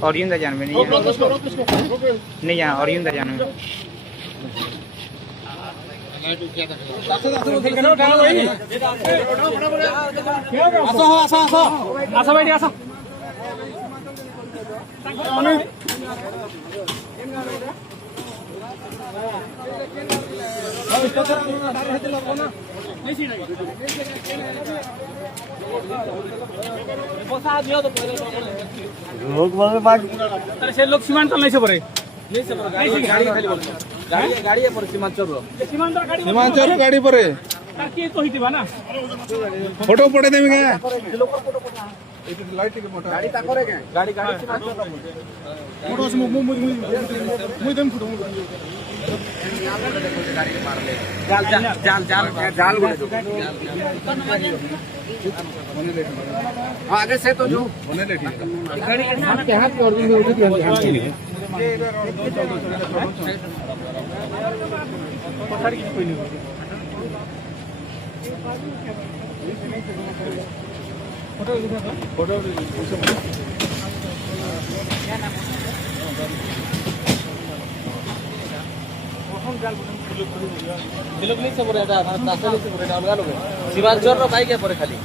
और जान में नहीं यहाँ और जान में लोग सीमांत नहीं से परे सीमांचल गाड़ी पर फोटो पड़े देवे क्या गाड़ी ताकरे क्या गाड़ी फोटो से मुई देम फोटो जाल जाल जाल जाल जाल आगे से तो जो होने ले गाड़ी के हाथ पे और भी उठती है फोटो सीमांचल खाली